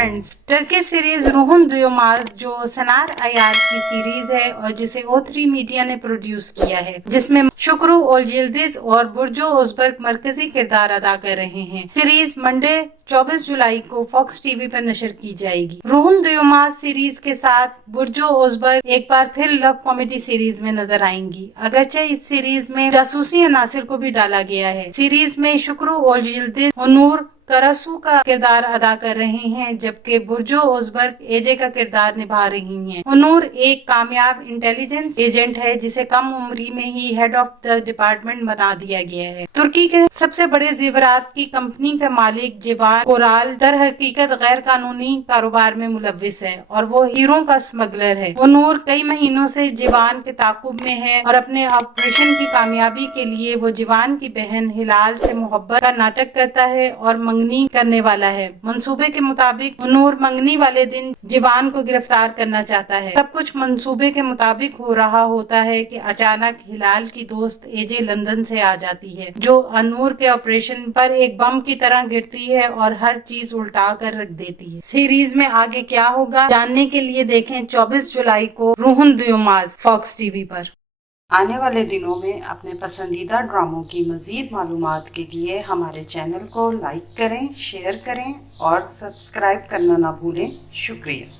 Friends, Turkey series रूहुन दुयोमास जो सनार अयार की series है और जिसे O3 मीडिया ने प्रोड्यूस किया है, जिसमें शुक्रू ओल यिल्दिज और बुर्जो ओजबर्ग मरकजी किरदार अदा कर रहे हैं। सीरीज मंडे 24 जुलाई को फॉक्स टीवी पर नशर की जाएगी। रूहुन दुयोमास सीरीज के साथ बुर्जो ओजबर्ग एक बार फिर लव कॉमेडी सीरीज में नजर आएंगी। अगरचे इस सीरीज में जासूसी अनासिर को भी डाला गया है। सीरीज में शुक्रू ओल यिल्दिज नूर करासू का किरदार अदा कर रहे हैं, जबकि बुर्जो ओजबर्ग एजे का किरदार निभा रही हैं। नूर एक कामयाब इंटेलिजेंस एजेंट है जिसे कम उम्री में ही हेड ऑफ द डिपार्टमेंट बना दिया गया है। तुर्की के सबसे बड़े जेवरात की कंपनी का मालिक जिवान कोराल दर हकीकत गैर कानूनी कारोबार में मुलविस है और वो हीरो का स्मगलर है। नूर कई महीनों से जिवान के ताकुब में है और अपने ऑपरेशन की कामयाबी के लिए वो जिवान की बहन हिलाल से मोहब्बत का नाटक करता है और मंगनी करने वाला है। मंसूबे के मुताबिक नूर मंगनी वाले दिन जिवान को गिरफ्तार करना चाहता है। सब कुछ मंसूबे के मुताबिक हो रहा होता है कि अचानक हिलाल की दोस्त एजे लंदन से आ जाती है, जो नूर के ऑपरेशन पर एक बम की तरह गिरती है और हर चीज उल्टा कर रख देती है। सीरीज में आगे क्या होगा जानने के लिए देखें 24 जुलाई को रूहुन दुयोमास फॉक्स टीवी पर। आने वाले दिनों में अपने पसंदीदा ड्रामों की मजीद मालूमात के लिए हमारे चैनल को लाइक करें, शेयर करें और सब्सक्राइब करना ना भूलें। शुक्रिया।